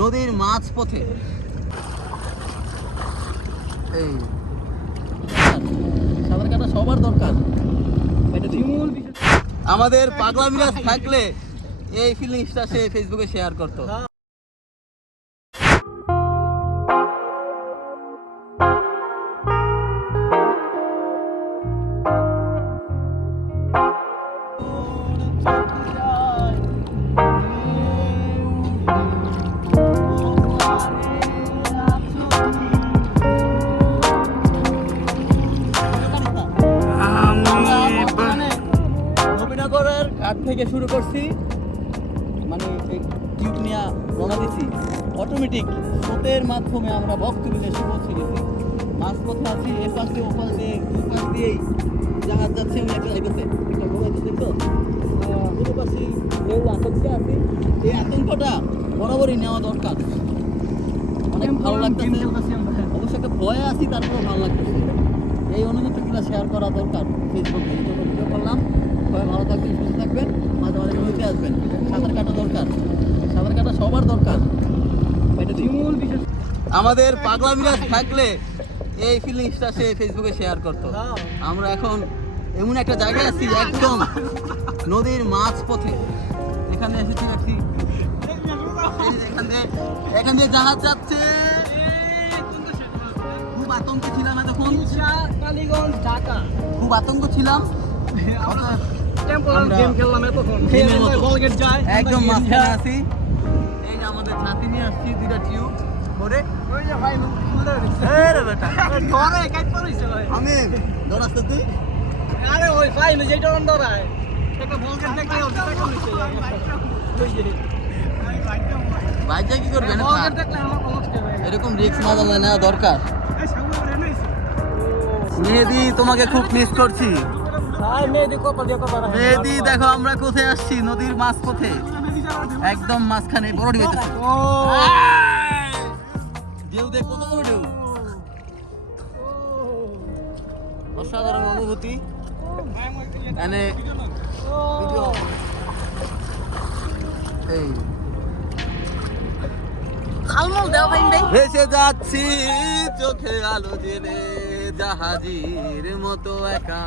নদীর মাছ পথে। এই সাঁতার কাটা সবার দরকার। আমাদের পাগলা মিরাজ থাকলে এই ফিলিংসটা সে ফেসবুকে শেয়ার করতো। নবীনগরের ঘাট থেকে শুরু করছি, মানে টিউব নিয়ে রওনা দিছি। অটোমেটিক স্রোতের মাধ্যমে আমরা বকতুলিতে এসে পৌঁছে গেছি। মাঝপথে আছি, এ পাশ দিয়ে ও পাশ দিয়ে দুই পাশ দিয়েই জাহাজ যাচ্ছে। আমি একটা যাইতেছে একটা ঘোরা দিচ্ছে তো দুটো পাশে ঢেউ আতঙ্কে আছি। এই আতঙ্কটা বরাবরই নেওয়া দরকার। অনেক ভালো লাগতেছে, অবশ্য একটা ভয়ে আছি, তারপরেও ভালো লাগতেছে। এই অনুভূতিগুলো শেয়ার করা দরকার ফেসবুকে। এই জন্য ভিডিও করলাম। সবাই ভালো থাকবেন, সুস্থ থাকবেন, মাঝে মাঝে নদীতে আসবেন। সাঁতার কাটা দরকার, সাঁতার কাটা সবার দরকার। আমাদের পাগলা মিরাজ থাকলে এই ফিলিংসটা সে ফেসবুকে শেয়ার করতো। আমরা এখন এমন একটা জায়গায় আছি, একদম নদীর মাছ পথে। এখানে এসেছি দেখছি, এখান দিয়ে জাহাজ যাচ্ছে। খুব আতঙ্কে ছিলাম এতক্ষণ, খুব আতঙ্ক ছিলাম। একদম মাঝখানে আছি। এই যে আমাদের ছাতি নিয়ে আসছি, দুইটা টিউব করে। আমি দৌড়াচ্ছি, তুই বাইকটা কি করবে? এরকম রিস্ক না নেওয়া দরকার। মেহেদি, তোমাকে খুব মিস করছি। মেহেদি, দেখো আমরা কোথায় আসছি, নদীর মাছ পথে, একদম মাঝখানে। বড় ঢেউ হইতেছে, ঢেউ দেখ কত বড় ঢেউ। অসাধারণ অনুভূতি। ভেসে যাচ্ছি চোখে আলো জেলে, জাহাজের মতো একা।